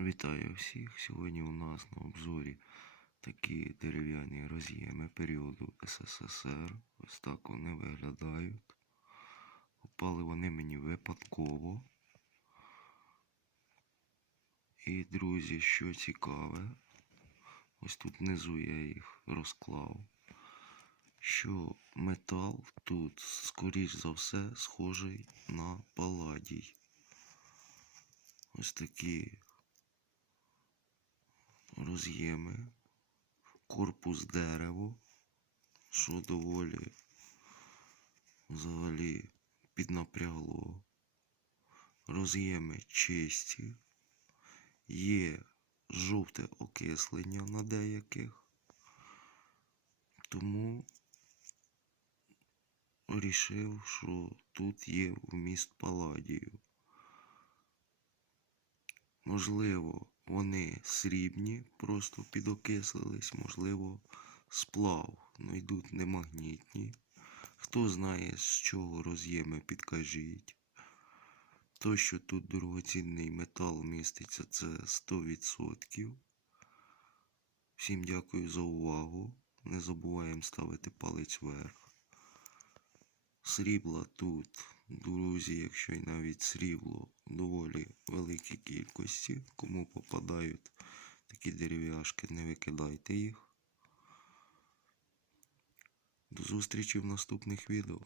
Вітаю всіх! Сьогодні у нас на обзорі такі дерев'яні роз'єми періоду СССР. Ось так вони виглядають. Попали вони мені випадково. І, друзі, що цікаве, ось тут внизу я їх розклав. Що метал тут, скоріш за все, схожий на паладій. Ось такі роз'єми, корпус дерево, що доволі взагалі піднапрягло. Роз'єми чисті, є жовте окислення на деяких, тому вирішив, що тут є вміст паладію. Можливо, вони срібні, просто підокислились, можливо, сплав, ну йдуть немагнітні. Хто знає, з чого роз'єми, підкажіть. То, що тут дорогоцінний метал міститься, це 100%. Всім дякую за увагу. Не забуваємо ставити палець вверх. Срібла тут, друзі, якщо й навіть срібло доволі великій кількості. Кому попадають такі дерев'яшки, не викидайте їх. До зустрічі в наступних відео.